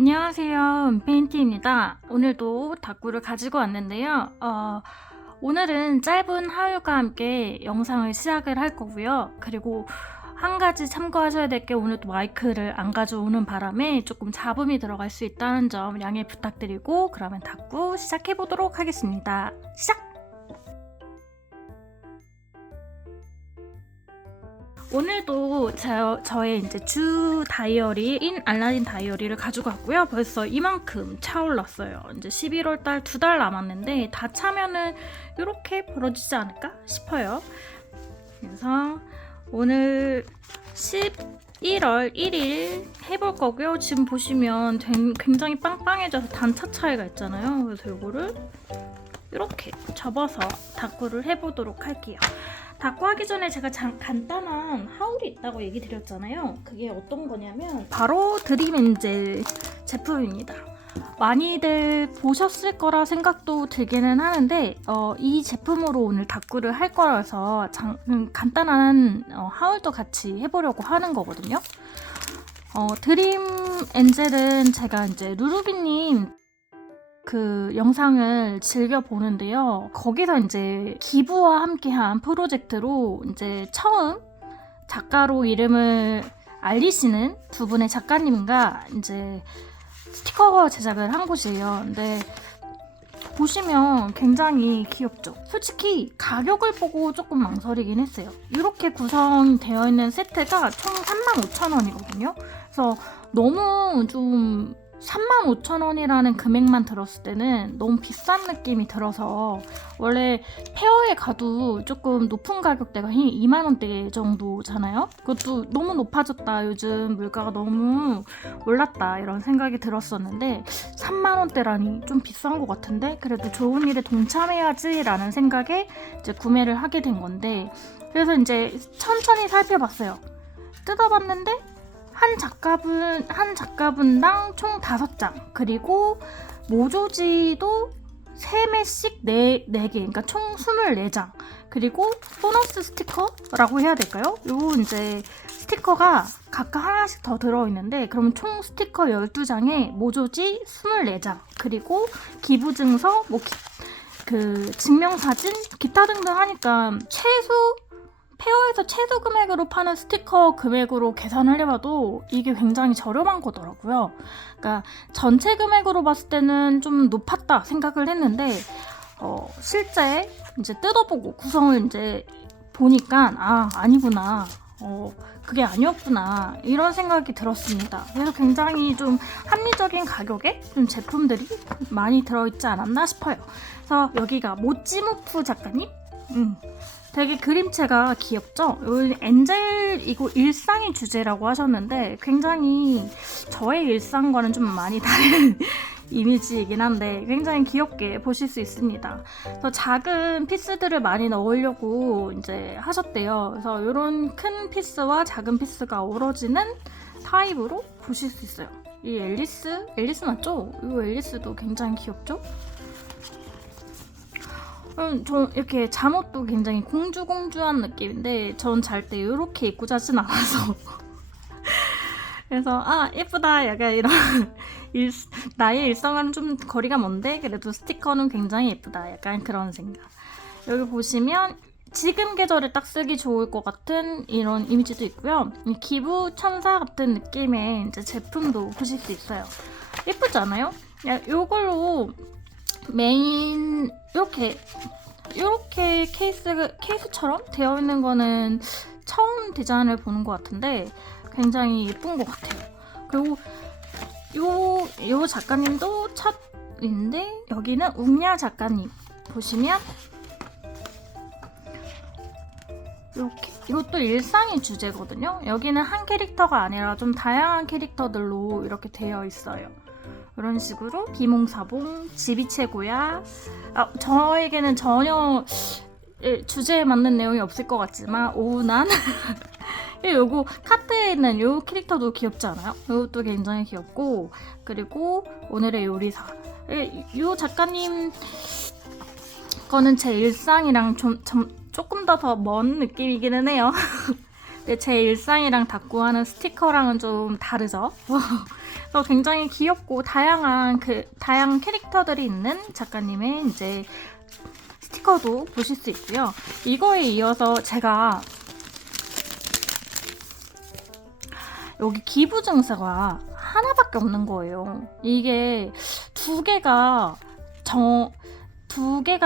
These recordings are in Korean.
안녕하세요. 은페인티입니다. 오늘도 다꾸를 가지고 왔는데요. 오늘은 짧은 하울과 함께 영상을 시작을 할 거고요. 그리고 한 가지 참고하셔야 될 게 오늘 또 마이크를 안 가져오는 바람에 조금 잡음이 들어갈 수 있다는 점 양해 부탁드리고, 그러면 다꾸 시작해 보도록 하겠습니다. 시작! 오늘도 저의 이제 주 다이어리인 알라딘 다이어리를 가지고 왔고요. 벌써 이만큼 차올랐어요. 이제 11월 달 2달 남았는데 다 차면은 이렇게 벌어지지 않을까 싶어요. 그래서 오늘 11월 1일 해볼 거고요. 지금 보시면 굉장히 빵빵해져서 단차 차이가 있잖아요. 그래서 이거를 이렇게 접어서 다꾸를 해보도록 할게요. 다꾸 하기 전에 제가 간단한 하울이 있다고 얘기 드렸잖아요. 그게 어떤 거냐면 바로 드림엔젤 제품입니다. 많이들 보셨을 거라 생각도 들기는 하는데 이 제품으로 오늘 다꾸를 할 거라서 간단한 하울도 같이 해보려고 하는 거거든요. 드림엔젤은 제가 이제 루루비님 그 영상을 즐겨 보는데요. 거기서 이제 기부와 함께한 프로젝트로 이제 처음 작가로 이름을 알리시는 두 분의 작가님과 이제 스티커 제작을 한 곳이에요. 근데 보시면 굉장히 귀엽죠. 솔직히 가격을 보고 조금 망설이긴 했어요. 이렇게 구성되어 있는 세트가 총 35,000원이거든요. 그래서 너무 좀 35,000원이라는 금액만 들었을 때는 너무 비싼 느낌이 들어서, 원래 페어에 가도 조금 높은 가격대가 2만원대 정도잖아요. 그것도 너무 높아졌다, 요즘 물가가 너무 올랐다 이런 생각이 들었었는데 3만원대라니 좀 비싼 것 같은데 그래도 좋은 일에 동참해야지 라는 생각에 이제 구매를 하게 된 건데, 그래서 이제 천천히 살펴봤어요. 뜯어봤는데 한 작가분당 총 5장, 그리고 모조지도 3매씩 4개, 그러니까 총 24장, 그리고 보너스 스티커라고 해야 될까요? 요 이제 스티커가 각각 하나씩 더 들어있는데, 그럼 총 스티커 12장에 모조지 24장, 그리고 기부증서, 그 증명사진, 기타 등등 하니까 페어에서 최소 금액으로 파는 스티커 금액으로 계산을 해봐도 이게 굉장히 저렴한 거더라고요. 그러니까 전체 금액으로 봤을 때는 좀 높았다 생각을 했는데 실제 이제 뜯어보고 구성을 이제 보니까 아니구나, 그게 아니었구나 이런 생각이 들었습니다. 그래서 굉장히 좀 합리적인 가격에 좀 제품들이 많이 들어있지 않았나 싶어요. 그래서 여기가 모찌무프 작가님, 되게 그림체가 귀엽죠? 엔젤이고 일상이 주제라고 하셨는데 굉장히 저의 일상과는 좀 많이 다른 이미지이긴 한데 굉장히 귀엽게 보실 수 있습니다. 그래서 작은 피스들을 많이 넣으려고 이제 하셨대요. 그래서 이런 큰 피스와 작은 피스가 어우러지는 타입으로 보실 수 있어요. 이 앨리스 맞죠? 이 앨리스도 굉장히 귀엽죠? 저 이렇게 잠옷도 굉장히 공주한 느낌인데 전 잘 때 이렇게 입고 자진 않아서 그래서 예쁘다 약간 이런 나의 일상과는 좀 거리가 먼데 그래도 스티커는 굉장히 예쁘다 약간 그런 생각. 여기 보시면 지금 계절에 딱 쓰기 좋을 것 같은 이런 이미지도 있고요. 기부 천사 같은 느낌의 이제 제품도 보실 수 있어요. 예쁘지 않아요? 이걸로 메인 이렇게 케이스처럼 되어 있는 거는 처음 디자인을 보는 것 같은데 굉장히 예쁜 것 같아요. 그리고 요 작가님도 첫인데, 여기는 웅야 작가님 보시면 이렇게, 이것도 일상이 주제거든요. 여기는 한 캐릭터가 아니라 좀 다양한 캐릭터들로 이렇게 되어 있어요. 이런 식으로 비몽사몽, 집이 최고야. 저에게는 전혀 주제에 맞는 내용이 없을 것 같지만 오운한 요거 카트에 있는 요 캐릭터도 귀엽지 않아요? 이것도 굉장히 귀엽고, 그리고 오늘의 요리사, 요 작가님 거는 제 일상이랑 조금 더 먼 느낌이기는 해요. 근데 제 일상이랑 다꾸하는 스티커랑은 좀 다르죠. 그래서 굉장히 귀엽고 다양한 캐릭터들이 있는 작가님의 이제 스티커도 보실 수 있고요. 이거에 이어서 제가 여기 기부 증서가 하나밖에 없는 거예요. 이게 두 개가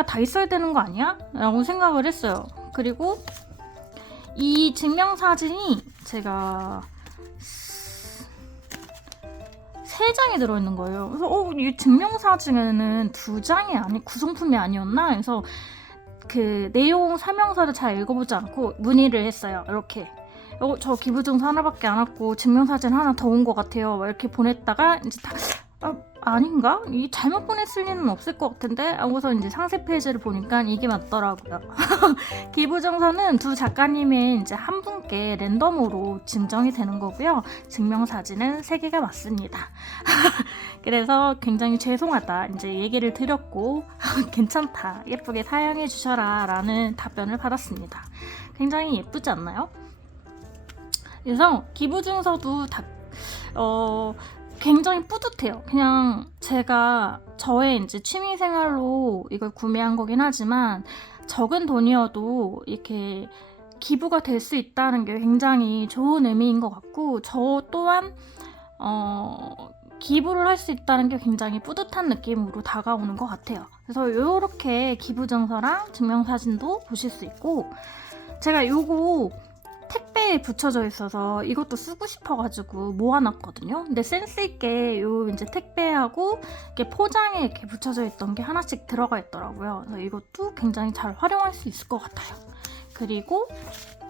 다 있어야 되는 거 아니야? 라고 생각을 했어요. 그리고 이 증명사진이 제가 3장이 들어있는 거예요. 그래서 이 증명사진에는 2장이 구성품이 아니었나? 그래서 그 내용 설명서를 잘 읽어보지 않고 문의를 했어요. 이렇게 저 기부증서 하나밖에 안 왔고 증명사진 하나 더 온 것 같아요. 이렇게 보냈다가 이제 아닌가? 이 잘못 보냈을 리는 없을 것 같은데? 하고서 이제 상세 페이지를 보니까 이게 맞더라고요. 기부증서는 두 작가님의 이제 한 분께 랜덤으로 증정이 되는 거고요. 증명사진은 3개가 맞습니다. 그래서 굉장히 죄송하다 이제 얘기를 드렸고 괜찮다 예쁘게 사용해 주셔라 라는 답변을 받았습니다. 굉장히 예쁘지 않나요? 그래서 기부증서도 굉장히 뿌듯해요. 그냥 제가 저의 이제 취미생활로 이걸 구매한 거긴 하지만 적은 돈이어도 이렇게 기부가 될 수 있다는 게 굉장히 좋은 의미인 것 같고 저 또한 기부를 할 수 있다는 게 굉장히 뿌듯한 느낌으로 다가오는 것 같아요. 그래서 이렇게 기부증서랑 증명사진도 보실 수 있고 제가 요거 택배에 붙여져 있어서 이것도 쓰고 싶어가지고 모아놨거든요. 근데 센스있게 요 이제 택배하고 이렇게 포장에 이렇게 붙여져 있던 게 하나씩 들어가 있더라고요. 그래서 이것도 굉장히 잘 활용할 수 있을 것 같아요. 그리고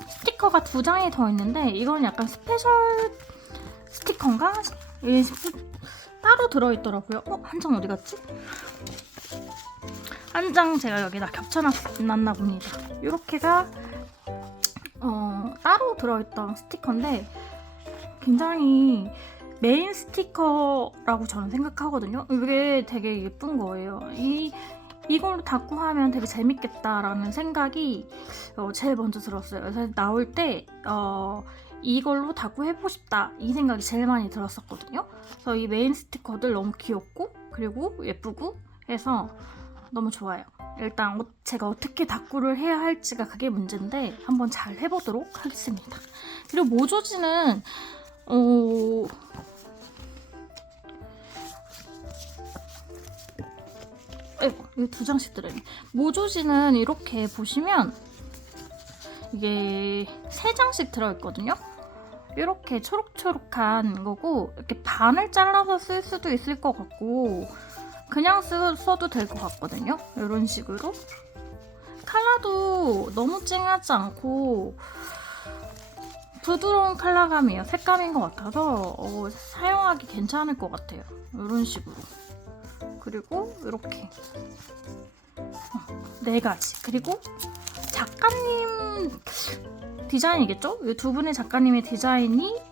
스티커가 2장이 더 있는데 이건 약간 스페셜 스티커인가? 따로 들어있더라고요. 한 장 어디 갔지? 한 장 제가 여기다 겹쳐놨나 봅니다. 이렇게가 따로 들어있던 스티커인데 굉장히 메인 스티커라고 저는 생각하거든요. 이게 되게 예쁜 거예요. 이걸로 닦고 하면 되게 재밌겠다라는 생각이 제일 먼저 들었어요. 그래서 나올 때 이걸로 닦고 해보고 싶다 이 생각이 제일 많이 들었었거든요. 그래서 이 메인 스티커들 너무 귀엽고 그리고 예쁘고 해서 너무 좋아요. 일단 제가 어떻게 닦고를 해야 할지가 그게 문제인데 한번 잘 해보도록 하겠습니다. 그리고 모조지는 이거 2장씩 들어있네. 모조지는 이렇게 보시면 이게 3장씩 들어있거든요. 이렇게 초록초록한 거고 이렇게 반을 잘라서 쓸 수도 있을 것 같고 그냥 써도 될 것 같거든요. 이런 식으로 컬러도 너무 찡하지 않고 부드러운 컬러감이에요. 색감인 것 같아서 사용하기 괜찮을 것 같아요. 이런 식으로 그리고 이렇게 4가지 그리고 작가님 디자인이겠죠? 이 2분의 작가님의 디자인이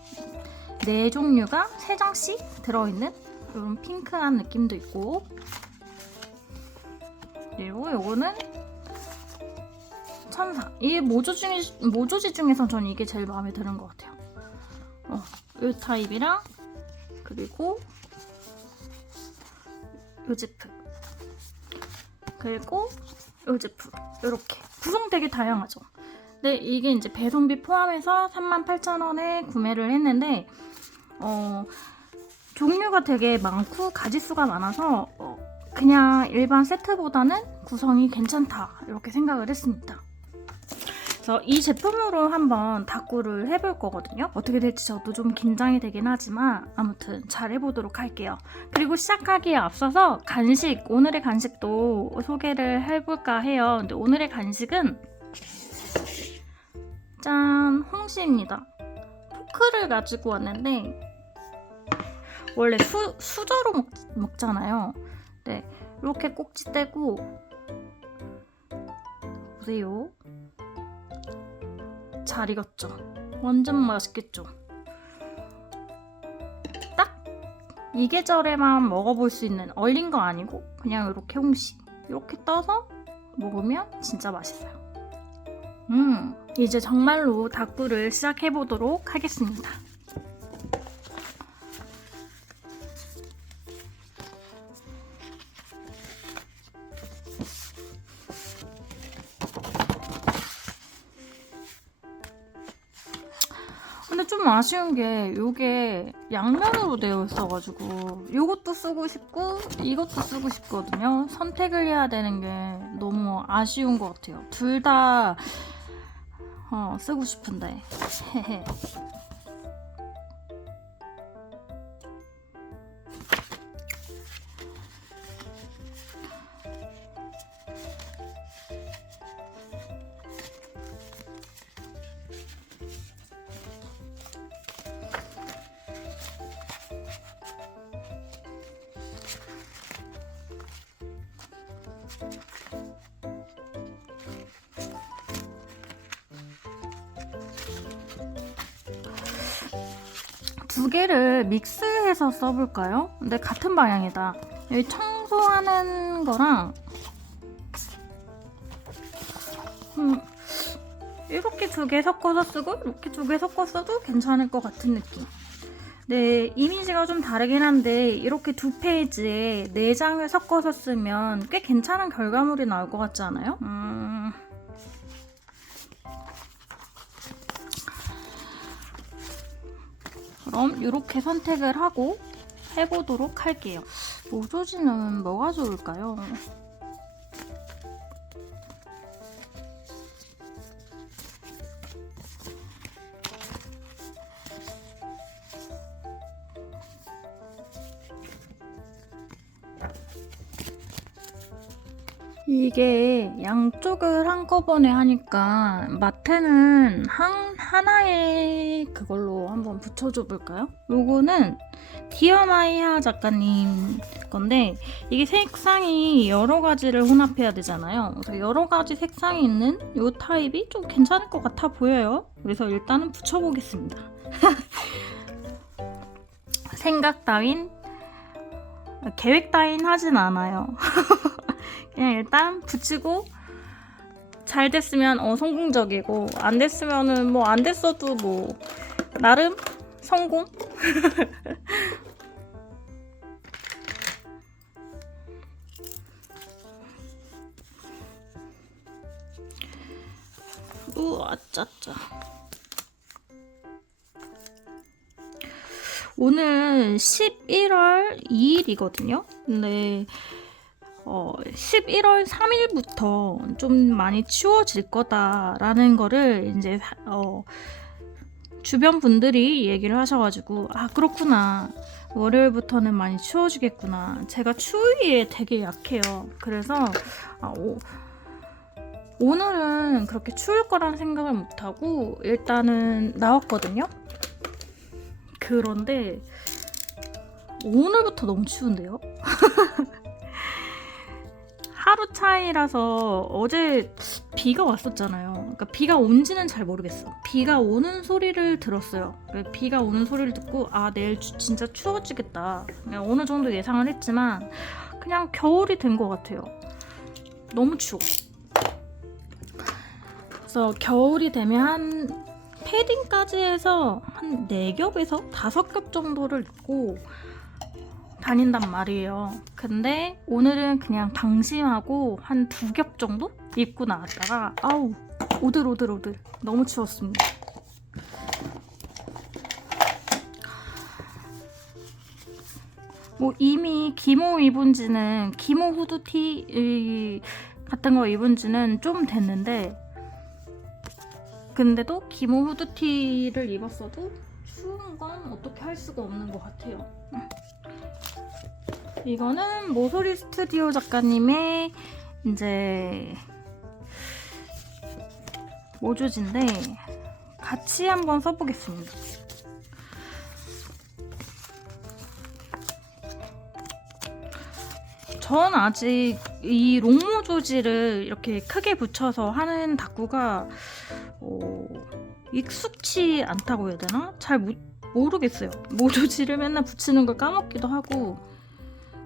4종류가 3장씩 들어있는 이런 핑크한 느낌도 있고 그리고 요거는 천사. 이 모조지 중에서 저는 이게 제일 마음에 드는 것 같아요. 이 타입이랑 그리고 이 제품 그리고 이 제품 이렇게 구성 되게 다양하죠. 근데 이게 이제 배송비 포함해서 38,000원에 구매를 했는데 종류가 되게 많고 가지수가 많아서 그냥 일반 세트보다는 구성이 괜찮다 이렇게 생각을 했습니다. 그래서 이 제품으로 한번 닦고를 해볼 거거든요. 어떻게 될지 저도 좀 긴장이 되긴 하지만 아무튼 잘 해보도록 할게요. 그리고 시작하기에 앞서서 오늘의 간식도 소개를 해볼까 해요. 근데 오늘의 간식은 짠! 홍시입니다. 포크를 가지고 왔는데 원래 수저로 먹잖아요. 네, 이렇게 꼭지 떼고 보세요. 잘 익었죠? 완전 맛있겠죠? 딱 이 계절에만 먹어볼 수 있는 얼린 거 아니고 그냥 이렇게 홍시 이렇게 떠서 먹으면 진짜 맛있어요. 이제 정말로 닦고를 시작해보도록 하겠습니다. 좀 아쉬운 게 요게 양면으로 되어 있어가지고 요것도 쓰고 싶고 이것도 쓰고 싶거든요. 선택을 해야 되는 게 너무 아쉬운 것 같아요. 둘 다 쓰고 싶은데. 두 개를 믹스해서 써볼까요? 근데 같은 방향이다. 여기 청소하는 거랑 이렇게 두 개 섞어서 쓰고 이렇게 두 개 섞어서 써도 괜찮을 것 같은 느낌. 네, 이미지가 좀 다르긴 한데 이렇게 두 페이지에 4장을 섞어서 쓰면 꽤 괜찮은 결과물이 나올 것 같지 않아요? 그럼 이렇게 선택을 하고 해보도록 할게요. 모조지는 뭐가 좋을까요? 이게 양쪽을 한꺼번에 하니까 마테는 하나의 그걸로 한번 붙여줘 볼까요? 요거는 디어마이아 작가님 건데 이게 색상이 여러 가지를 혼합해야 되잖아요. 그래서 여러 가지 색상이 있는 요 타입이 좀 괜찮을 것 같아 보여요. 그래서 일단은 붙여보겠습니다. 생각 따윈, 계획 따윈 하진 않아요. 그냥 일단 붙이고 잘 됐으면 성공적이고 안 됐으면은 뭐 안 됐어도 뭐 나름 성공? 우와 짜짜. 오늘 11월 2일이거든요. 근데 11월 3일부터 좀 많이 추워질 거다라는 거를 이제 주변 분들이 얘기를 하셔가지고 아 그렇구나, 월요일부터는 많이 추워지겠구나. 제가 추위에 되게 약해요. 그래서 오늘은 그렇게 추울 거란 생각을 못하고 일단은 나왔거든요. 그런데 오늘부터 너무 추운데요? 하루 차이라서 어제 비가 왔었잖아요. 그러니까 비가 온지는 잘 모르겠어. 비가 오는 소리를 들었어요. 비가 오는 소리를 듣고 아 내일 진짜 추워지겠다. 그냥 어느 정도 예상을 했지만 그냥 겨울이 된 것 같아요. 너무 추워. 그래서 겨울이 되면 한 패딩까지 해서 한 4겹에서 5겹 정도를 입고 다닌단 말이에요. 근데 오늘은 그냥 방심하고 한 2겹 정도 입고 나왔다가 아우 오들오들 너무 추웠습니다. 뭐 이미 기모 후드티 같은 거 입은 지는 좀 됐는데 근데도 기모 후드티를 입었어도 추운 건 어떻게 할 수가 없는 것 같아요. 이거는 모소리 스튜디오 작가님의 이제 모조지인데 같이 한번 써보겠습니다. 전 아직 이 롱모조지를 이렇게 크게 붙여서 하는 다꾸가 익숙치 않다고 해야 되나? 잘 모르겠어요. 모조지를 맨날 붙이는 걸 까먹기도 하고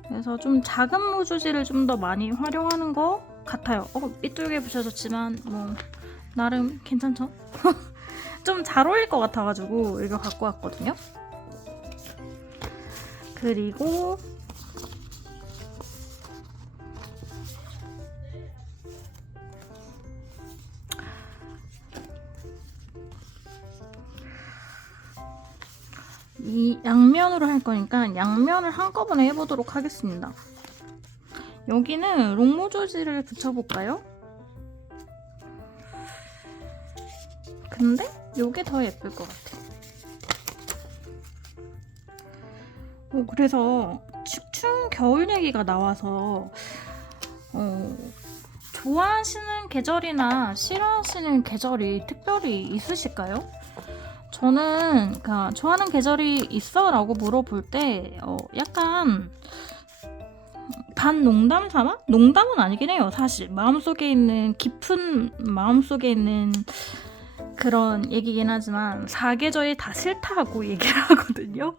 그래서 좀 작은 모조지를 좀 더 많이 활용하는 것 같아요. 삐뚤게 붙여졌지만 뭐 나름 괜찮죠? 좀 잘 어울릴 것 같아가지고 이거 갖고 왔거든요. 그리고 이 양면으로 할 거니까 양면을 한꺼번에 해보도록 하겠습니다. 여기는 롱모조지를 붙여볼까요? 근데 이게 더 예쁠 것 같아. 그래서 축충 겨울 얘기가 나와서 좋아하시는 계절이나 싫어하시는 계절이 특별히 있으실까요? 저는 그러니까 좋아하는 계절이 있어? 라고 물어볼 때 약간 반 농담 삼아? 농담은 아니긴 해요. 사실 마음속에 있는 깊은 마음속에 있는 그런 얘기긴 하지만 사계절이 다 싫다고 얘기를 하거든요.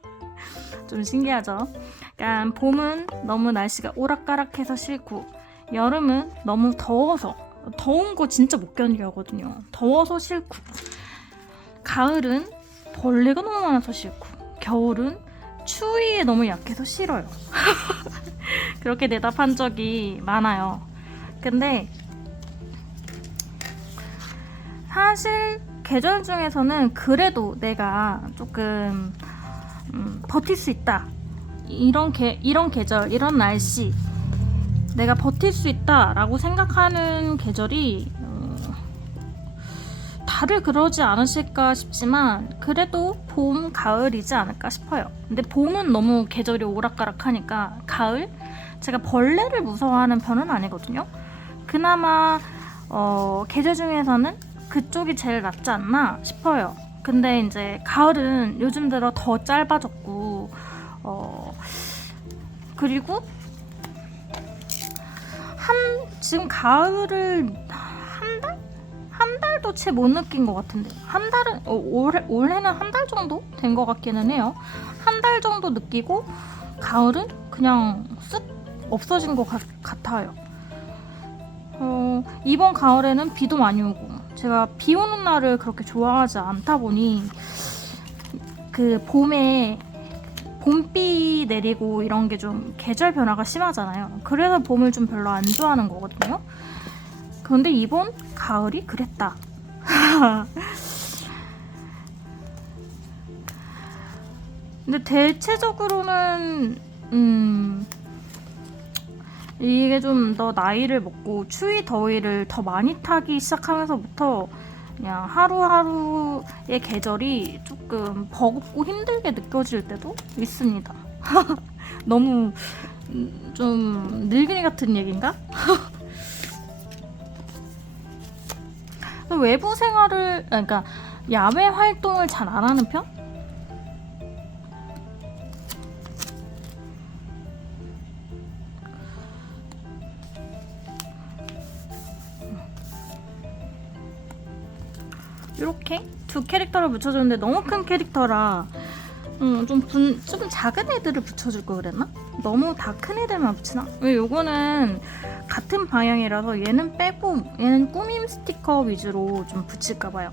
좀 신기하죠? 그러니까 봄은 너무 날씨가 오락가락해서 싫고 여름은 너무 더워서 더운 거 진짜 못 견디거든요. 더워서 싫고 가을은 벌레가 너무 많아서 싫고 겨울은 추위에 너무 약해서 싫어요. 그렇게 대답한 적이 많아요. 근데 사실 계절 중에서는 그래도 내가 조금 버틸 수 있다. 이런 계절, 이런 날씨 내가 버틸 수 있다라고 생각하는 계절이 다들 그러지 않으실까 싶지만 그래도 봄, 가을이지 않을까 싶어요. 근데 봄은 너무 계절이 오락가락하니까 가을? 제가 벌레를 무서워하는 편은 아니거든요. 그나마 계절 중에서는 그쪽이 제일 낫지 않나 싶어요. 근데 이제 가을은 요즘 들어 더 짧아졌고 그리고 지금 가을을 한 달도 채 못 느낀 것 같은데 한 달은 올해는 한 달 정도 된 것 같기는 해요. 한 달 정도 느끼고 가을은 그냥 쓱 없어진 것 같아요. 이번 가을에는 비도 많이 오고 제가 비 오는 날을 그렇게 좋아하지 않다 보니 그 봄에 봄비 내리고 이런 게 좀 계절 변화가 심하잖아요. 그래서 봄을 좀 별로 안 좋아하는 거거든요. 그런데 이번 가을이 그랬다. 근데 대체적으로는 이게 좀 더 나이를 먹고 추위 더위를 더 많이 타기 시작하면서부터 그냥 하루하루의 계절이 조금 버겁고 힘들게 느껴질 때도 있습니다. 너무 좀 늙은이 같은 얘기인가? 외부 생활을 그러니까 야외 활동을 잘 안 하는 편? 이렇게 두 캐릭터를 붙여줬는데 너무 큰 캐릭터라 좀 작은 애들을 붙여줄 걸 그랬나? 너무 다 큰 애들만 붙이나? 왜 요거는 같은 방향이라서 얘는 빼고 얘는 꾸밈 스티커 위주로 좀 붙일까봐요.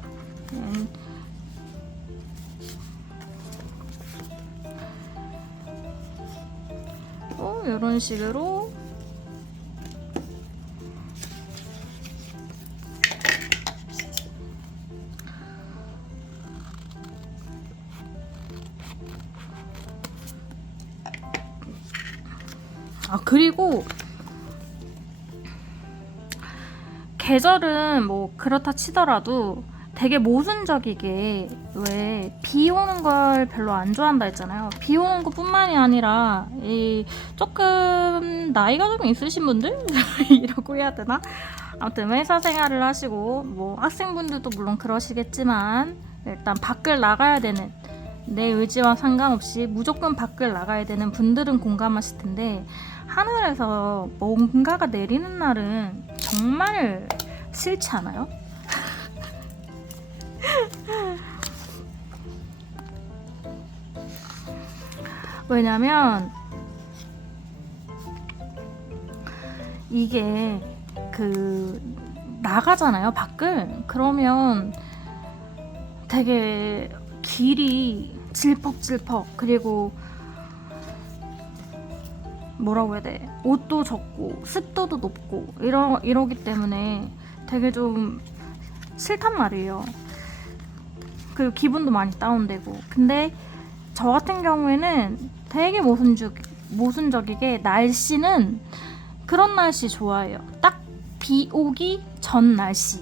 이런 식으로 그리고 계절은 뭐 그렇다 치더라도 되게 모순적이게 왜 비 오는 걸 별로 안 좋아한다 했잖아요. 비 오는 것뿐만이 아니라 조금 나이가 좀 있으신 분들? 이라고 해야 되나? 아무튼 회사 생활을 하시고 뭐 학생분들도 물론 그러시겠지만 일단 밖을 나가야 되는 내 의지와 상관없이 무조건 밖을 나가야 되는 분들은 공감하실 텐데 하늘에서 뭔가가 내리는 날은 정말 싫지 않아요? 왜냐면 이게 나가잖아요 밖을. 그러면 되게 길이 질퍽질퍽 그리고 뭐라고 해야 돼? 옷도 젖고 습도도 높고 이러기 때문에 되게 좀 싫단 말이에요. 그리고 기분도 많이 다운되고. 근데 저 같은 경우에는 되게 모순적이게 날씨는 그런 날씨 좋아해요. 딱 비 오기 전 날씨.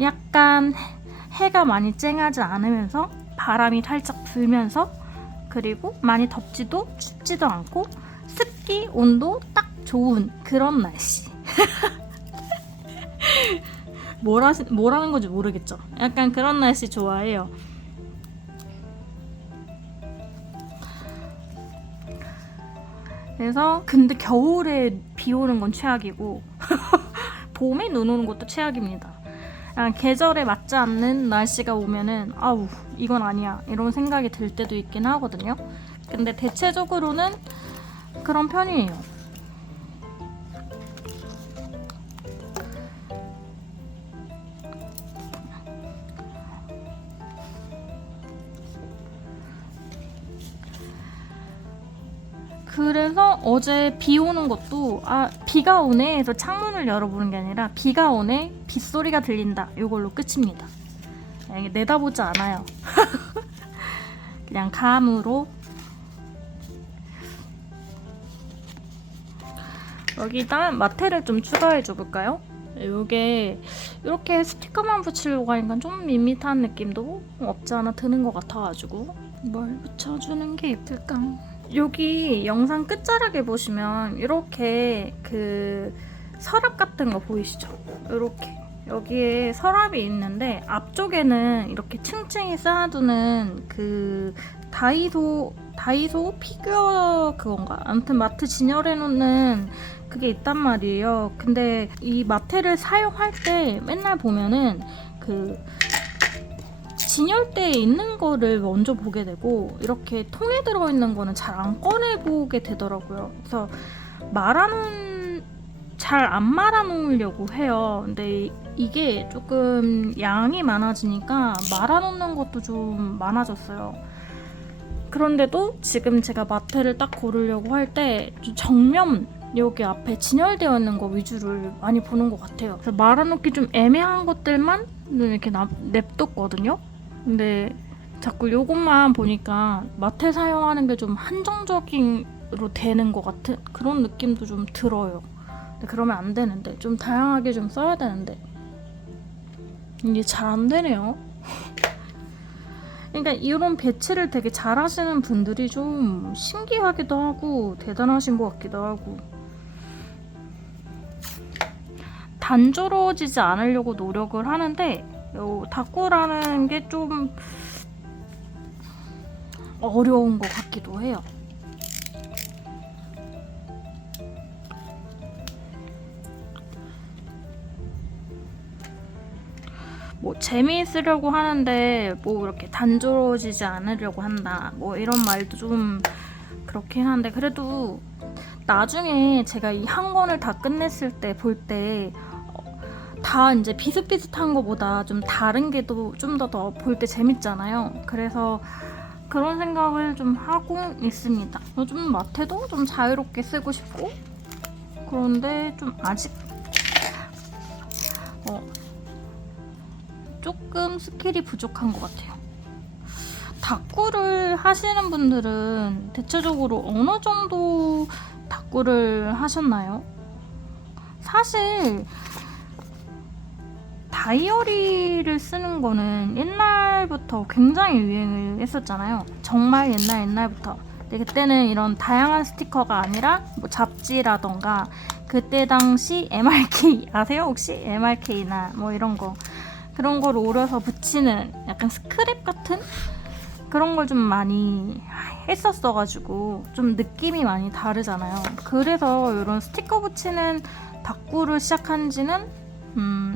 약간 해가 많이 쨍하지 않으면서 바람이 살짝 불면서 그리고 많이 덥지도 춥지도 않고 습기, 온도 딱 좋은 그런 날씨. 뭐라는 건지 모르겠죠. 약간 그런 날씨 좋아해요. 그래서 근데 겨울에 비 오는 건 최악이고 봄에 눈 오는 것도 최악입니다. 계절에 맞지 않는 날씨가 오면은 아우 이건 아니야 이런 생각이 들 때도 있긴 하거든요. 근데 대체적으로는 그런 편이에요. 그래서 어제 비 오는 것도 비가 오네 해서 창문을 열어보는 게 아니라 비가 오네 빗소리가 들린다 이걸로 끝입니다. 내다보지 않아요. 그냥 감으로. 여기다 마테를 좀 추가해 줘 볼까요? 이게 이렇게 스티커만 붙이려고 하니까 좀 밋밋한 느낌도 없지 않아 드는 것 같아가지고 뭘 붙여주는 게 예쁠까? 여기 영상 끝자락에 보시면 이렇게 그 서랍 같은 거 보이시죠? 이렇게 여기에 서랍이 있는데 앞쪽에는 이렇게 층층이 쌓아두는 그 다이소 피규어 그건가? 아무튼 마트 진열해 놓는 그게 있단 말이에요. 근데 이 마테를 사용할 때 맨날 보면은 그 진열대에 있는 거를 먼저 보게 되고 이렇게 통에 들어있는 거는 잘 안 꺼내보게 되더라고요. 그래서 잘 안 말아놓으려고 해요. 근데 이게 조금 양이 많아지니까 말아놓는 것도 좀 많아졌어요. 그런데도 지금 제가 마테를 딱 고르려고 할 때 정면 여기 앞에 진열되어 있는 거 위주를 많이 보는 것 같아요. 그래서 말아놓기 좀 애매한 것들만 이렇게 냅뒀거든요. 근데 자꾸 요것만 보니까 마테 사용하는 게 좀 한정적으로 되는 것 같은 그런 느낌도 좀 들어요. 근데 그러면 안 되는데 좀 다양하게 좀 써야 되는데 이게 잘 안 되네요. 그러니까 이런 배치를 되게 잘 하시는 분들이 좀 신기하기도 하고 대단하신 것 같기도 하고 단조로워지지 않으려고 노력을 하는데 다꾸라는 게 좀 어려운 것 같기도 해요. 뭐 재미있으려고 하는데 뭐 이렇게 단조로워지지 않으려고 한다 뭐 이런 말도 좀 그렇긴 한데 그래도 나중에 제가 이 한 권을 다 끝냈을 때 볼 때 다 이제 비슷비슷한 거보다 좀 다른 게 또 좀 더 볼 때 재밌잖아요. 그래서 그런 생각을 좀 하고 있습니다. 좀 마테도 좀 자유롭게 쓰고 싶고 그런데 좀 아직 조금 스킬이 부족한 것 같아요. 다꾸를 하시는 분들은 대체적으로 어느 정도 다꾸를 하셨나요? 사실 다이어리를 쓰는 거는 옛날부터 굉장히 유행을 했었잖아요. 정말 옛날부터. 근데 그때는 이런 다양한 스티커가 아니라 뭐 잡지라던가 그때 당시 MRK 아세요? 혹시? MRK나 뭐 이런 거 그런 걸 오려서 붙이는 약간 스크랩 같은 그런 걸 좀 많이 했었어가지고 좀 느낌이 많이 다르잖아요. 그래서 이런 스티커 붙이는 다꾸를 시작한 지는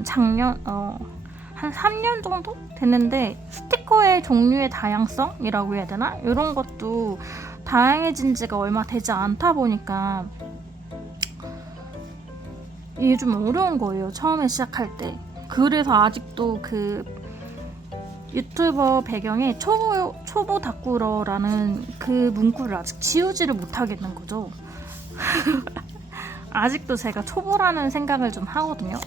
작년 한 3년 정도 됐는데 스티커의 종류의 다양성이라고 해야 되나? 이런 것도 다양해진 지가 얼마 되지 않다 보니까 이게 좀 어려운 거예요. 처음에 시작할 때. 그래서 아직도 그 유튜버 배경에 초보 다꾸러라는 그 문구를 아직 지우지를 못하겠는 거죠. 아직도 제가 초보라는 생각을 좀 하거든요.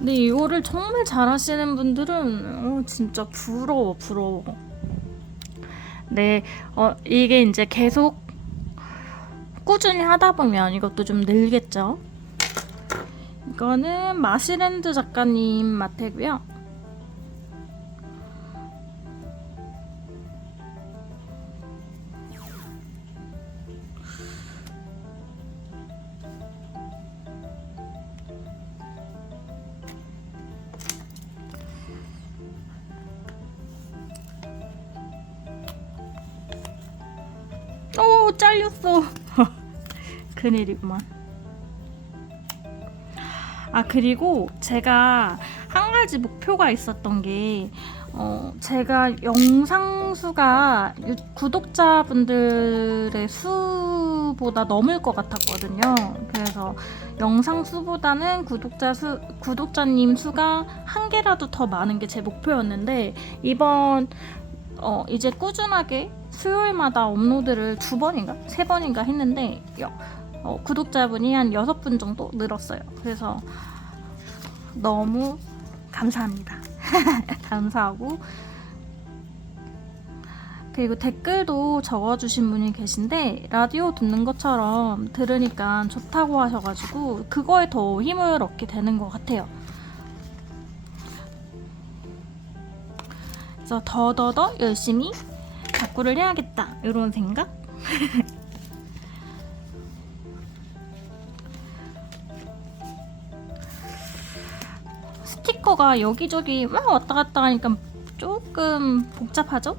근데 이거를 정말 잘하시는 분들은 진짜 부러워. 네, 이게 이제 계속 꾸준히 하다 보면 이것도 좀 늘겠죠. 이거는 마시랜드 작가님 마테고요. 오, 잘렸어. 큰일이구만. 아, 그리고 제가 한 가지 목표가 있었던 게 제가 영상 수가 구독자분들의 수보다 넘을 것 같았거든요. 그래서 영상 수보다는 구독자님 수가 한 개라도 더 많은 게 제 목표였는데, 이번 이제 꾸준하게 수요일마다 업로드를 2번인가 3번인가 했는데 구독자분이 한 6분 정도 늘었어요. 그래서 너무 감사합니다. 감사하고, 그리고 댓글도 적어주신 분이 계신데 라디오 듣는 것처럼 들으니까 좋다고 하셔가지고 그거에 더 힘을 얻게 되는 것 같아요. 그래서 더 열심히 다꾸를 해야겠다, 이런 생각? 스티커가 여기저기 막 왔다 갔다 하니까 조금 복잡하죠?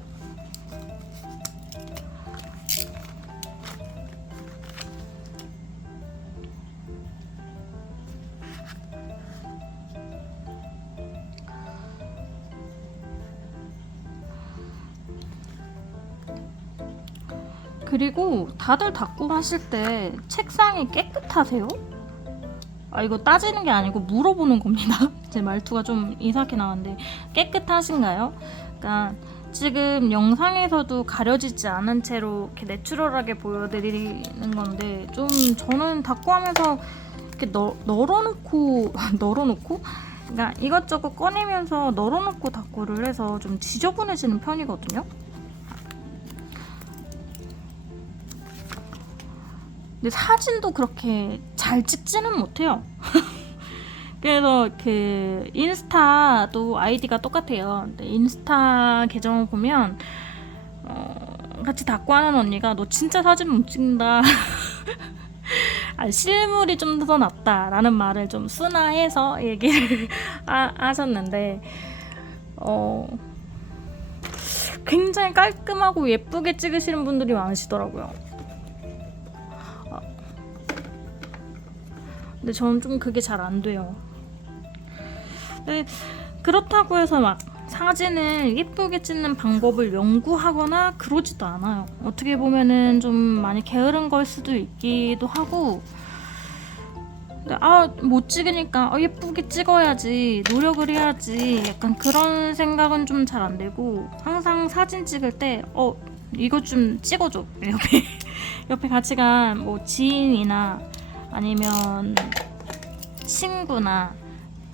그리고 다들 다꾸 하실 때 책상이 깨끗하세요? 아, 이거 따지는 게 아니고 물어보는 겁니다. 제 말투가 좀 이상하게 나왔는데, 깨끗하신가요? 그러니까 지금 영상에서도 가려지지 않은 채로 이렇게 내추럴하게 보여드리는 건데, 좀 저는 다꾸하면서 이렇게 널어놓고 그러니까 이것저것 꺼내면서 널어놓고 다꾸를 해서 좀 지저분해지는 편이거든요. 근데 사진도 그렇게 잘 찍지는 못해요. 그래서 그 인스타도 아이디가 똑같아요. 근데 인스타 계정을 보면 같이 다꾸하는 언니가 너 진짜 사진 못 찍는다. 아, 실물이 좀 더 낫다라는 말을 좀 순화해서 얘기를 하셨는데 굉장히 깔끔하고 예쁘게 찍으시는 분들이 많으시더라고요. 근데 저는 좀 그게 잘 안 돼요. 근데 그렇다고 해서 막 사진을 예쁘게 찍는 방법을 연구하거나 그러지도 않아요. 어떻게 보면은 좀 많이 게으른 걸 수도 있기도 하고, 근데 못 찍으니까 예쁘게 찍어야지, 노력을 해야지, 약간 그런 생각은 좀 잘 안 들고, 항상 사진 찍을 때 이거 좀 찍어줘, 옆에 같이 간 뭐 지인이나 아니면 친구나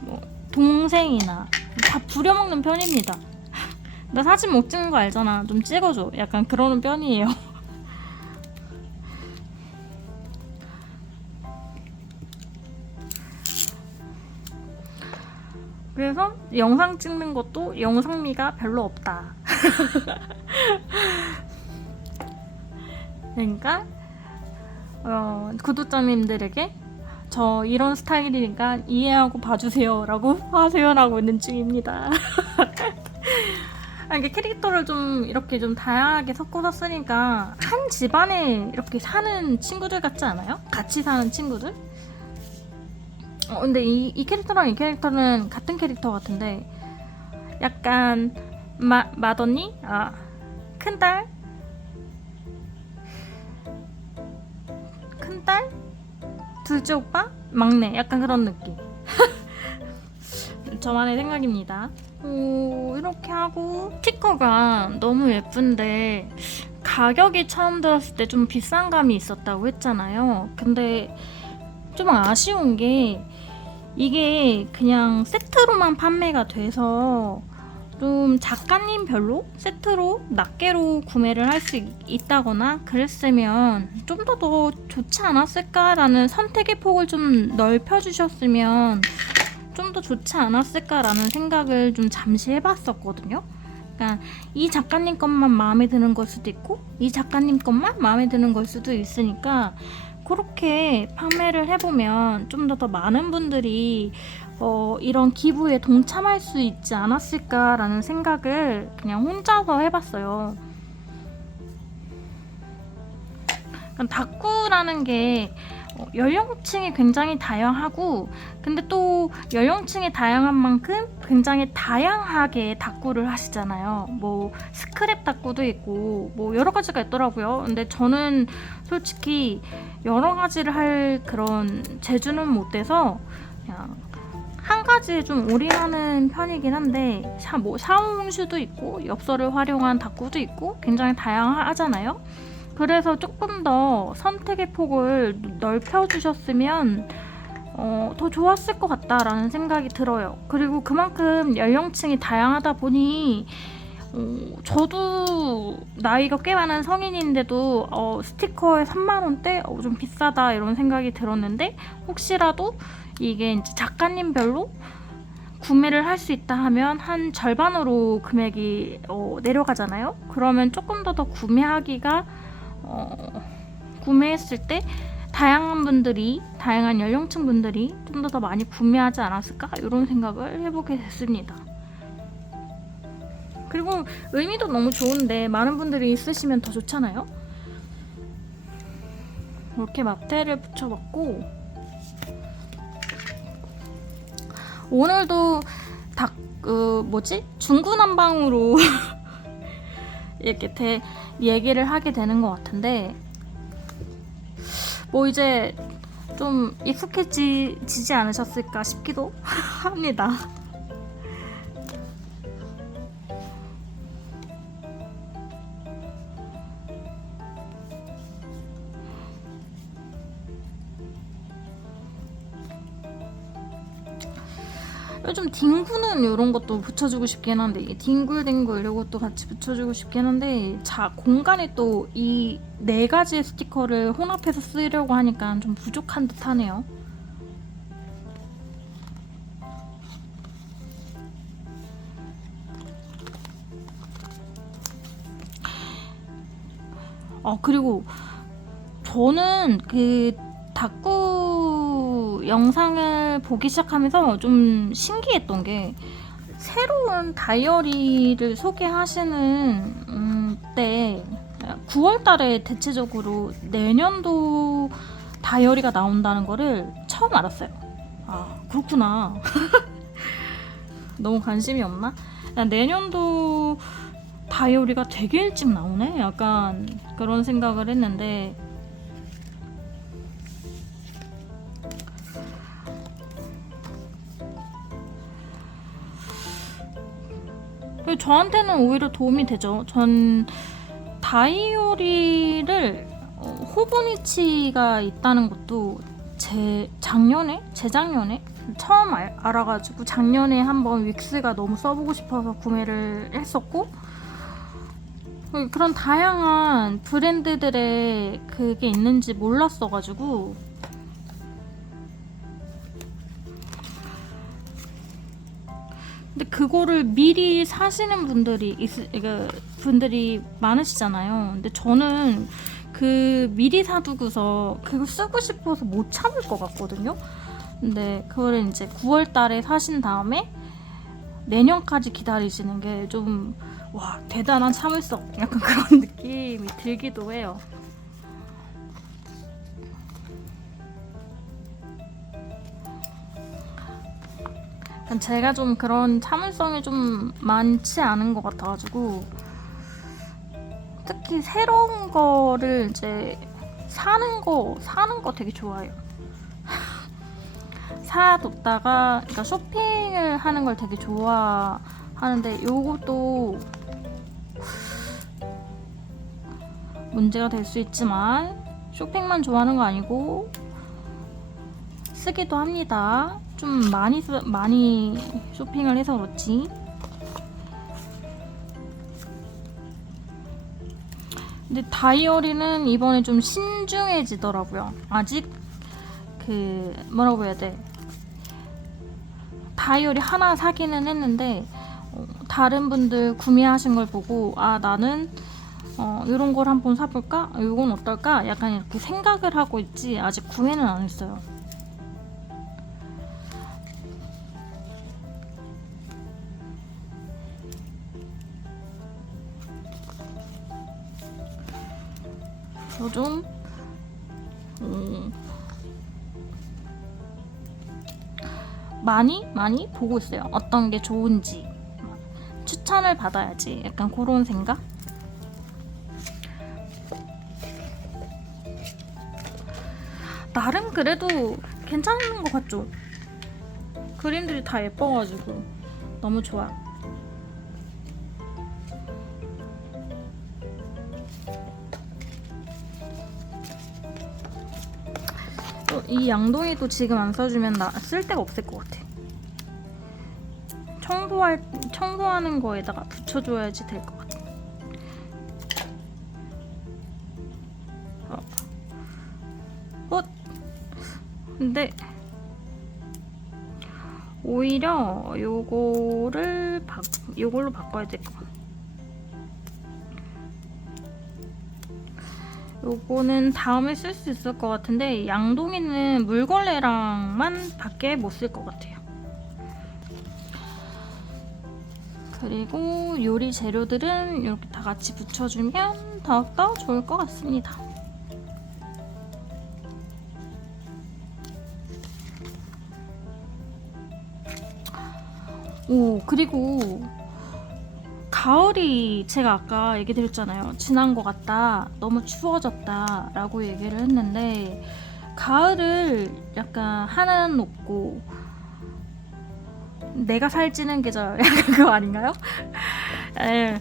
뭐 동생이나 다 부려먹는 편입니다. 나 사진 못 찍는 거 알잖아, 좀 찍어줘, 약간 그러는 편이에요. 그래서 영상 찍는 것도 영상미가 별로 없다. 그러니까 구독자님들에게 저 이런 스타일이니까 이해하고 봐주세요 라고 하소연하고 있는 중입니다. 이게 캐릭터를 좀 이렇게 좀 다양하게 섞어서 쓰니까 한 집안에 이렇게 사는 친구들 같지 않아요? 같이 사는 친구들? 근데 이 캐릭터랑 이 캐릭터는 같은 캐릭터 같은데, 약간 맏언니? 큰딸? 큰딸? 둘째 오빠? 막내? 약간 그런 느낌. 저만의 생각입니다. 이렇게 하고, 스티커가 너무 예쁜데 가격이 처음 들었을 때 좀 비싼 감이 있었다고 했잖아요. 근데 좀 아쉬운 게 이게 그냥 세트로만 판매가 돼서 좀 작가님별로 세트로 낱개로 구매를 할 수 있다거나 그랬으면 좀 더 좋지 않았을까라는 선택의 폭을 좀 넓혀주셨으면 좀 더 좋지 않았을까라는 생각을 좀 잠시 해봤었거든요. 그러니까 이 작가님 것만 마음에 드는 걸 수도 있고 이 작가님 것만 마음에 드는 걸 수도 있으니까 그렇게 판매를 해보면 좀 더 많은 분들이 이런 기부에 동참할 수 있지 않았을까라는 생각을 그냥 혼자서 해봤어요. 다꾸라는 게 연령층이 굉장히 다양하고 근데 또 연령층이 다양한 만큼 굉장히 다양하게 다꾸를 하시잖아요. 뭐 스크랩 다꾸도 있고 뭐 여러 가지가 있더라고요. 근데 저는 솔직히 여러 가지를 할 그런 재주는 못 돼서 그냥 한 가지에 좀 올인하는 편이긴 한데 뭐 샤오홍슈도 있고 엽서를 활용한 다꾸도 있고 굉장히 다양하잖아요. 그래서 조금 더 선택의 폭을 넓혀주셨으면 더 좋았을 것 같다라는 생각이 들어요. 그리고 그만큼 연령층이 다양하다 보니 저도 나이가 꽤 많은 성인인데도 스티커에 3만원대? 좀 비싸다 이런 생각이 들었는데 혹시라도 이게 이제 작가님별로 구매를 할 수 있다 하면 한 절반으로 금액이 내려가잖아요. 그러면 조금 더 구매하기가 구매했을 때 다양한 분들이 다양한 연령층 분들이 좀 더 많이 구매하지 않았을까 이런 생각을 해보게 됐습니다. 그리고 의미도 너무 좋은데 많은 분들이 있으시면 더 좋잖아요. 이렇게 막대를 붙여봤고 오늘도 중구난방으로 이렇게 얘기를 하게 되는 것 같은데 뭐 이제 좀 익숙해지지 않으셨을까 싶기도 합니다. 요즘 딩구는 이런 것도 붙여주고 싶긴 한데 딩굴딩굴 이것도 같이 붙여주고 싶긴 한데 공간에 또 이 4가지의 스티커를 혼합해서 쓰려고 하니까 좀 부족한 듯 하네요. 그리고 저는 그 다꾸 영상을 보기 시작하면서 좀 신기했던 게 새로운 다이어리를 소개하시는 때 9월 달에 대체적으로 내년도 다이어리가 나온다는 거를 처음 알았어요. 그렇구나. 너무 관심이 없나? 내년도 다이어리가 되게 일찍 나오네? 약간 그런 생각을 했는데 저한테는 오히려 도움이 되죠. 전 다이어리를 호보니치가 있다는 것도 재작년에 처음 알아가지고 작년에 한번 윅스가 너무 써보고 싶어서 구매를 했었고 그런 다양한 브랜드들의 그게 있는지 몰랐어가지고 근데 그거를 미리 사시는 분들이 많으시잖아요. 근데 저는 그 미리 사두고서 그거 쓰고 싶어서 못 참을 것 같거든요. 근데 그거를 이제 9월 달에 사신 다음에 내년까지 기다리시는 게 좀 대단한 참을성 약간 그런 느낌이 들기도 해요. 제가 좀 그런 참을성이 좀 많지 않은 것 같아가지고 특히 새로운 거를 이제 사는 거 되게 좋아해요. 사뒀다가 그러니까 쇼핑을 하는 걸 되게 좋아하는데 요것도 문제가 될 수 있지만 쇼핑만 좋아하는 거 아니고 쓰기도 합니다. 좀 많이 쇼핑을 해서 그렇지. 근데 다이어리는 이번에 좀 신중해지더라고요. 아직 뭐라고 해야 돼? 다이어리 하나 사기는 했는데 다른 분들 구매하신 걸 보고 나는 이런 걸 한번 사볼까? 이건 어떨까? 약간 이렇게 생각을 하고 있지 아직 구매는 안 했어요. 저 좀 많이 보고 있어요. 어떤 게 좋은지 추천을 받아야지. 약간 그런 생각? 나름 그래도 괜찮은 것 같죠? 그림들이 다 예뻐가지고 너무 좋아. 이 양동이도 지금 안 써주면 나 쓸 데가 없을 것 같아. 청소하는 거에다가 붙여줘야지 될 것 같아. 근데 오히려 요걸로 바꿔야 될 것 같아. 요거는 다음에 쓸 수 있을 것 같은데 양동이는 물걸레랑만 밖에 못 쓸 것 같아요. 그리고 요리 재료들은 이렇게 다 같이 붙여주면 더욱더 좋을 것 같습니다. 그리고 가을이 제가 아까 얘기 드렸잖아요. 지난 것 같다. 너무 추워졌다. 라고 얘기를 했는데 가을을 약간 하나는 없고 내가 살찌는 계절 약간 그거 아닌가요? 예.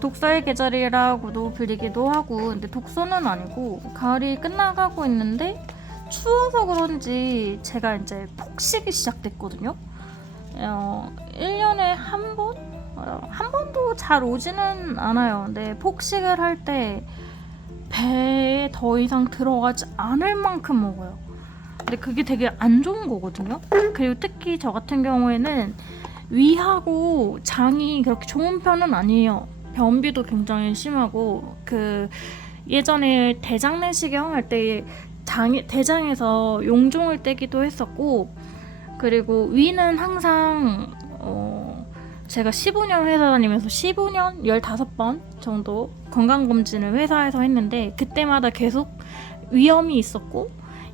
독서의 계절이라고도 불리기도 하고 근데 독서는 아니고 가을이 끝나가고 있는데 추워서 그런지 제가 이제 폭식이 시작됐거든요. 1년에 한 번? 한 번도 잘 오지는 않아요. 근데 폭식을 할 때 배에 더 이상 들어가지 않을 만큼 먹어요. 근데 그게 되게 안 좋은 거거든요. 그리고 특히 저 같은 경우에는 위하고 장이 그렇게 좋은 편은 아니에요. 변비도 굉장히 심하고 예전에 대장 내시경 할 때 대장에서 용종을 떼기도 했었고 그리고 위는 항상 제가 15년 회사 다니면서 15년 15번 정도 건강검진을 회사에서 했는데 그때마다 계속 위염이 있었고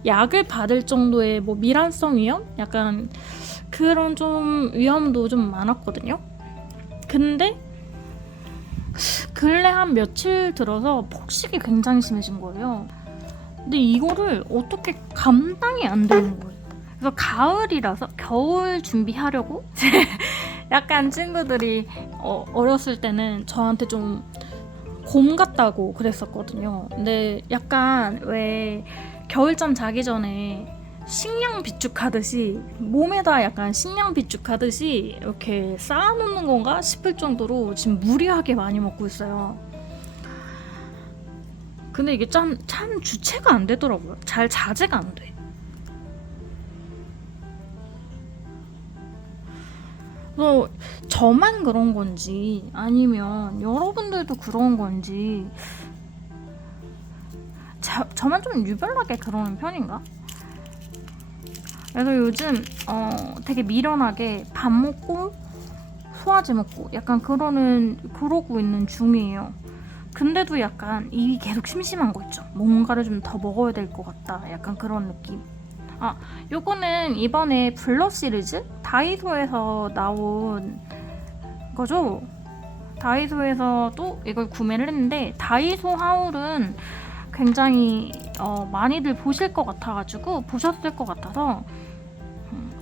약을 받을 정도의 미란성 위염? 약간 그런 좀 위험도 좀 많았거든요. 근데 근래 한 며칠 들어서 폭식이 굉장히 심해진 거예요. 근데 이거를 어떻게 감당이 안 되는 거예요. 그래서 가을이라서 겨울 준비하려고 약간 친구들이 어렸을 때는 저한테 좀 곰 같다고 그랬었거든요. 근데 약간 왜 겨울잠 자기 전에 식량 비축하듯이 몸에다 약간 식량 비축하듯이 이렇게 쌓아놓는 건가 싶을 정도로 지금 무리하게 많이 먹고 있어요. 근데 이게 참 주체가 안 되더라고요. 잘 자제가 안 돼. 그래서 저만 그런 건지 아니면 여러분들도 그런 건지 저만 좀 유별나게 그러는 편인가? 그래서 요즘 되게 미련하게 밥 먹고 소화제 먹고 약간 그러고 있는 중이에요. 근데도 약간 입이 계속 심심한 거 있죠. 뭔가를 좀 더 먹어야 될 것 같다. 약간 그런 느낌. 요거는 이번에 블러 시리즈 다이소에서 나온 거죠. 다이소에서 또 이걸 구매를 했는데 다이소 하울은 굉장히 많이들 보셨을 것 같아서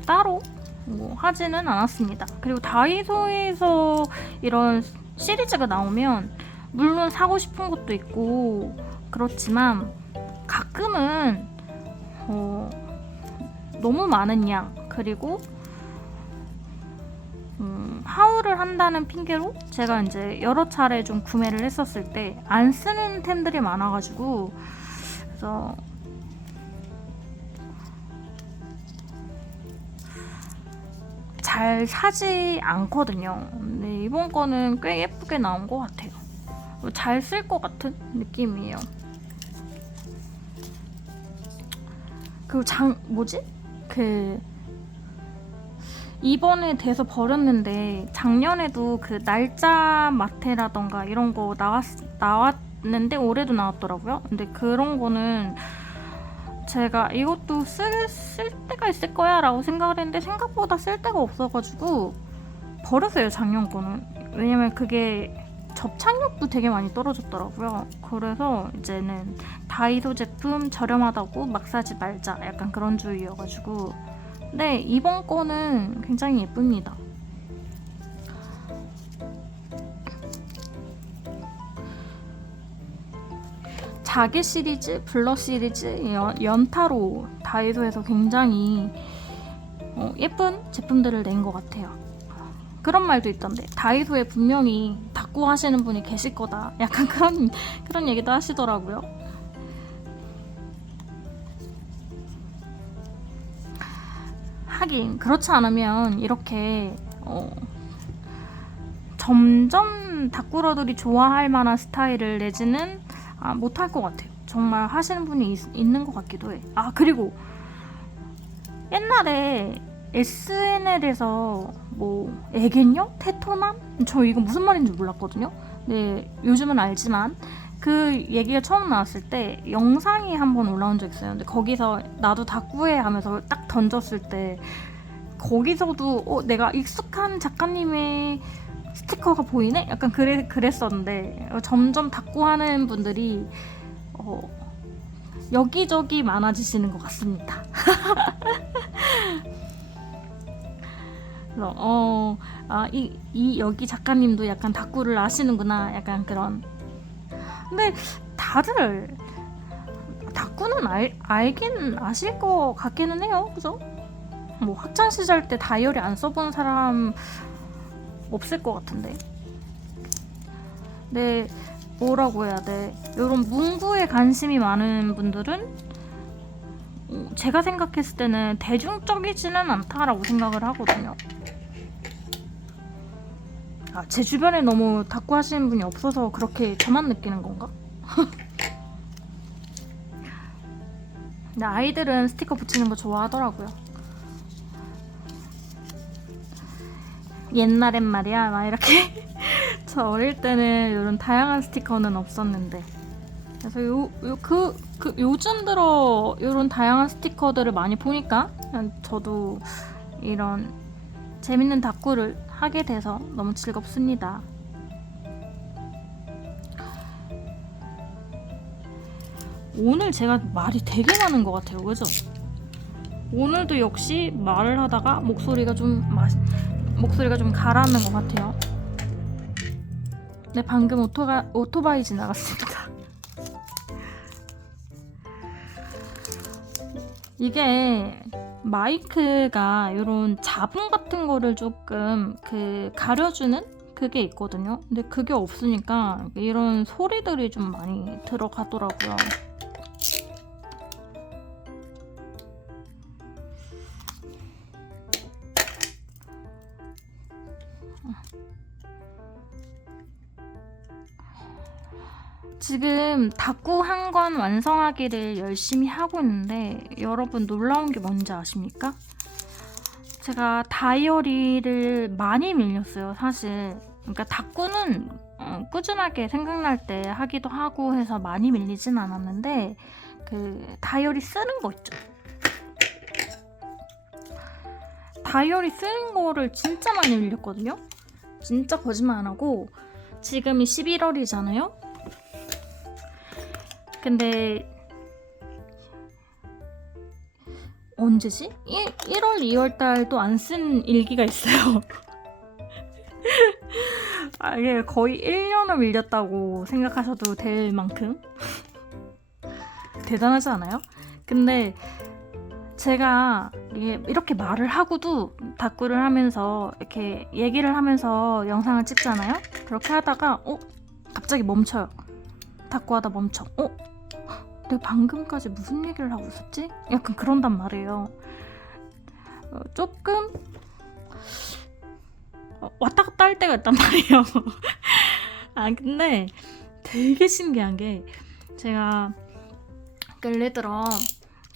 따로 하지는 않았습니다. 그리고 다이소에서 이런 시리즈가 나오면 물론 사고 싶은 것도 있고 그렇지만 가끔은 너무 많은 양, 그리고 하울을 한다는 핑계로 제가 이제 여러 차례 좀 구매를 했었을 때 안 쓰는 템들이 많아가지고, 그래서 잘 사지 않거든요. 근데 이번 거는 꽤 예쁘게 나온 것 같아요. 잘 쓸 것 같은 느낌이에요. 그리고 이번에 돼서 버렸는데, 작년에도 그 날짜 마테라던가 이런 거 나왔는데 올해도 나왔더라고요. 근데 그런 거는 제가 이것도 쓸 때가 있을 거야 라고 생각을 했는데 생각보다 쓸 데가 없어가지고 버렸어요, 작년 거는. 왜냐면 그게 접착력도 되게 많이 떨어졌더라고요. 그래서 이제는 다이소 제품 저렴하다고 막 사지 말자, 약간 그런 주의여가지고. 근데 이번 거는 굉장히 예쁩니다. 자개 시리즈, 블러 시리즈, 연타로 다이소에서 굉장히 예쁜 제품들을 낸 것 같아요. 그런 말도 있던데, 다이소에 분명히 닦고 하시는 분이 계실 거다, 약간 그런 얘기도 하시더라고요. 하긴 그렇지 않으면 이렇게 점점 닭구러들이 좋아할 만한 스타일을 내지는 못할 것 같아요. 정말 하시는 분이 있는 것 같기도 해. 그리고 옛날에 SNL에서 뭐 애견녀? 테토남? 저 이거 무슨 말인지 몰랐거든요. 네, 요즘은 알지만 그 얘기가 처음 나왔을 때 영상이 한번 올라온 적 있어요. 근데 거기서 나도 닭구해 하면서 딱 던졌을 때 거기서도 내가 익숙한 작가님의 스티커가 보이네? 약간 그랬었는데 점점 닭구하는 분들이 여기저기 많아지시는 것 같습니다. 그래서 여기 작가님도 약간 닭구를 아시는구나, 약간 그런. 근데 다들 닭구는 알긴 아실 것 같기는 해요, 그죠? 뭐 학창 시절 때 다이어리 안 써본 사람 없을 것 같은데. 네, 뭐라고 해야 돼? 이런 문구에 관심이 많은 분들은 제가 생각했을 때는 대중적이지는 않다라고 생각을 하거든요. 제 주변에 너무 닭구 하시는 분이 없어서 그렇게 저만 느끼는 건가? 근데 아이들은 스티커 붙이는 거 좋아하더라고요. 옛날엔 말이야, 막 이렇게. 저 어릴 때는 이런 다양한 스티커는 없었는데, 그래서 요즘 들어 이런 다양한 스티커들을 많이 보니까 저도 이런 재밌는 닭구를 하게 돼서 너무 즐겁습니다. 오늘 제가 말이 되게 많은 것 같아요, 그죠? 오늘도 역시 말을 하다가 목소리가 좀 가라앉는 것 같아요. 네, 방금 오토바이 지나갔습니다. 이게 마이크가 이런 잡음 같은 거를 조금 가려주는 그게 있거든요. 근데 그게 없으니까 이런 소리들이 좀 많이 들어가더라고요. 지금 닭구 한 권 완성하기를 열심히 하고 있는데, 여러분 놀라운 게 뭔지 아십니까? 제가 다이어리를 많이 밀렸어요, 사실. 그러니까 닭구는 꾸준하게 생각날 때 하기도 하고 해서 많이 밀리진 않았는데, 다이어리 쓰는 거 있죠. 다이어리 쓰는 거를 진짜 많이 밀렸거든요. 진짜 거짓말 안 하고, 지금이 11월이잖아요. 근데 언제지? 1월, 2월 달도 안 쓴 일기가 있어요. 이게 거의 1년을 밀렸다고 생각하셔도 될 만큼 대단하지 않아요? 근데 제가 이렇게 말을 하고도 다꾸를 하면서 이렇게 얘기를 하면서 영상을 찍잖아요. 그렇게 하다가 갑자기 멈춰요. 다꾸하다 멈춰. 내가 방금까지 무슨 얘기를 하고 있었지? 약간 그런단 말이에요. 조금 왔다 갔다 할 때가 있단 말이에요. 근데 되게 신기한 게 제가 예를 들어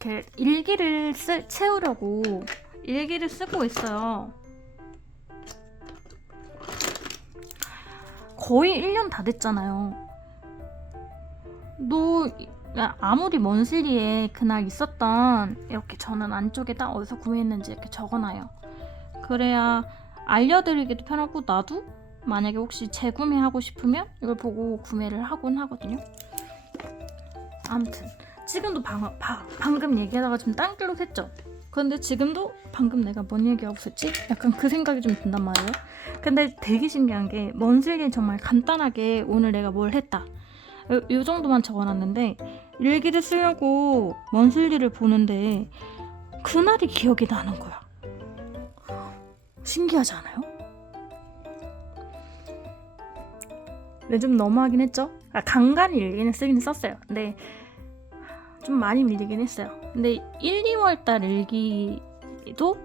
이렇게 일기를 채우려고 일기를 쓰고 있어요. 거의 1년 다 됐잖아요. 아무리 먼슬리에 그날 있었던 이렇게 저는 안쪽에다 어디서 구매했는지 이렇게 적어놔요. 그래야 알려드리기도 편하고 나도 만약에 혹시 재구매하고 싶으면 이걸 보고 구매를 하곤 하거든요. 아무튼 지금도 방금 얘기하다가 좀 딴길로 샜죠. 근데 지금도 방금 내가 뭔 얘기하고 있었지? 약간 그 생각이 좀 든단 말이에요. 근데 되게 신기한 게 먼슬리에 정말 간단하게 오늘 내가 뭘 했다 요 정도만 적어놨는데 일기를 쓰려고 먼슬리를 보는데 그날이 기억이 나는 거야. 신기하지 않아요? 근데 좀 너무하긴 했죠? 간간히 일기는 쓰긴 썼어요. 근데 좀 많이 밀리긴 했어요. 근데 1, 2월 달 일기도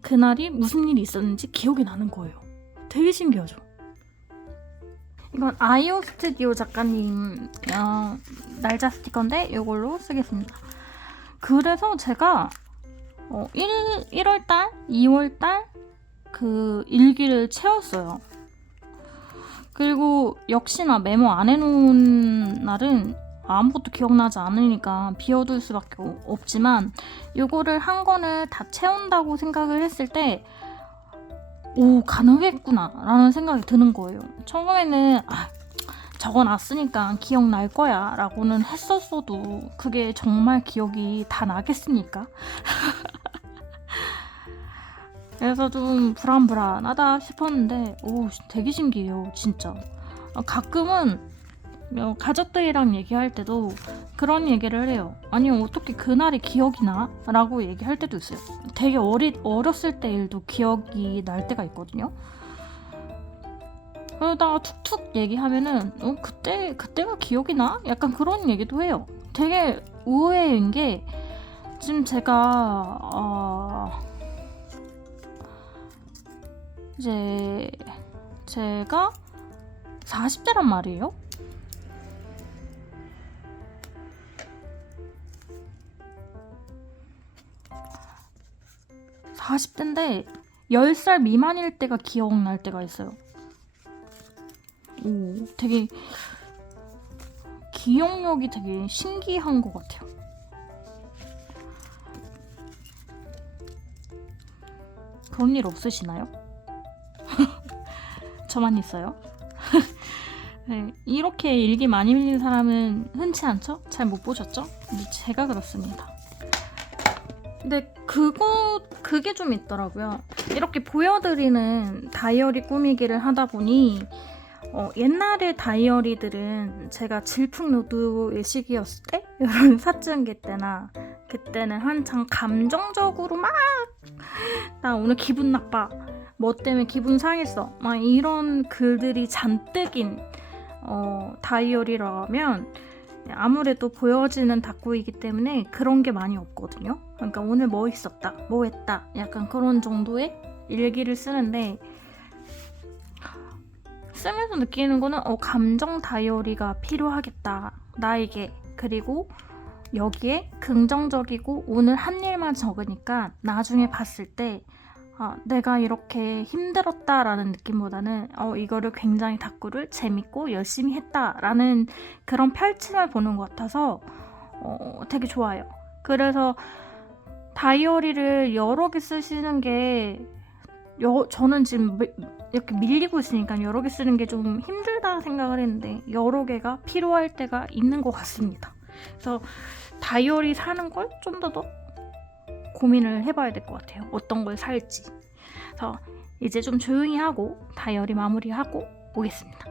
그날이 무슨 일이 있었는지 기억이 나는 거예요. 되게 신기하죠? 이건 아이오 스튜디오 작가님 날짜 스티커인데 이걸로 쓰겠습니다. 그래서 제가 1월달, 2월달 그 일기를 채웠어요. 그리고 역시나 메모 안 해놓은 날은 아무것도 기억나지 않으니까 비워둘 수밖에 없지만 이거를 한 권을 다 채운다고 생각을 했을 때 가능했구나 라는 생각이 드는 거예요. 처음에는 적어놨으니까 기억날 거야 라고는 했었어도 그게 정말 기억이 다 나겠습니까? 그래서 좀 불안불안하다 싶었는데 되게 신기해요 진짜. 가끔은 가족들이랑 얘기할 때도 그런 얘기를 해요. 아니 어떻게 그날이 기억이 나? 라고 얘기할 때도 있어요. 되게 어렸을 때 일도 기억이 날 때가 있거든요. 그러다가 툭툭 얘기하면은 그때가 기억이 나? 약간 그런 얘기도 해요. 되게 의외인 게 지금 제가 이제 제가 40대란 말이에요. (40대인데) 10살 미만일 때가 기억날 때가 있어요. 되게 기억력이 되게 신기한 것 같아요. 그런 일 없으시나요? 저만 있어요? 네, 이렇게 일기 많이 밀리는 사람은 흔치 않죠? 잘 못 보셨죠? 근데 제가 그렇습니다. 근데 그게 좀 있더라고요. 이렇게 보여드리는 다이어리 꾸미기를 하다 보니 옛날의 다이어리들은 제가 질풍노도의 시기였을 때 이런 사춘기 때나 그때는 한창 감정적으로 나 오늘 기분 나빠, 뭐 때문에 기분 상했어, 막 이런 글들이 잔뜩인 다이어리라면 아무래도 보여지는 다꾸이기 때문에 그런 게 많이 없거든요. 그러니까 오늘 뭐 있었다, 뭐 했다, 약간 그런 정도의 일기를 쓰는데 쓰면서 느끼는 거는 감정 다이어리가 필요하겠다 나에게. 그리고 여기에 긍정적이고 오늘 한 일만 적으니까 나중에 봤을 때 내가 이렇게 힘들었다라는 느낌보다는 이거를 굉장히 다꾸를 재밌고 열심히 했다라는 그런 펼침을 보는 것 같아서 되게 좋아요. 그래서 다이어리를 여러 개 쓰시는 게 저는 지금 이렇게 밀리고 있으니까 여러 개 쓰는 게 좀 힘들다 생각을 했는데 여러 개가 필요할 때가 있는 것 같습니다. 그래서 다이어리 사는 걸 좀 더 고민을 해봐야 될 것 같아요. 어떤 걸 살지. 그래서 이제 좀 조용히 하고 다이어리 마무리하고 오겠습니다.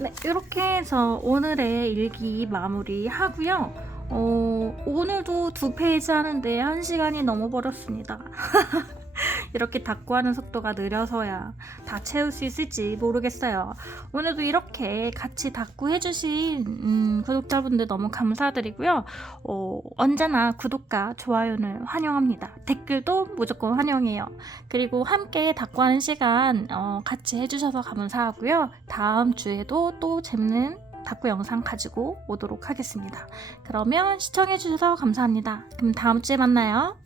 네, 이렇게 해서 오늘의 일기 마무리 하고요. 오늘도 2페이지 하는데 1시간이 넘어버렸습니다. 이렇게 닦고 하는 속도가 느려서야 다 채울 수 있을지 모르겠어요. 오늘도 이렇게 같이 닦고 해주신 구독자분들 너무 감사드리고요. 언제나 구독과 좋아요는 환영합니다. 댓글도 무조건 환영해요. 그리고 함께 닦고 하는 시간 같이 해주셔서 감사하고요. 다음 주에도 또 재밌는 닦고 영상 가지고 오도록 하겠습니다. 그러면 시청해주셔서 감사합니다. 그럼 다음 주에 만나요.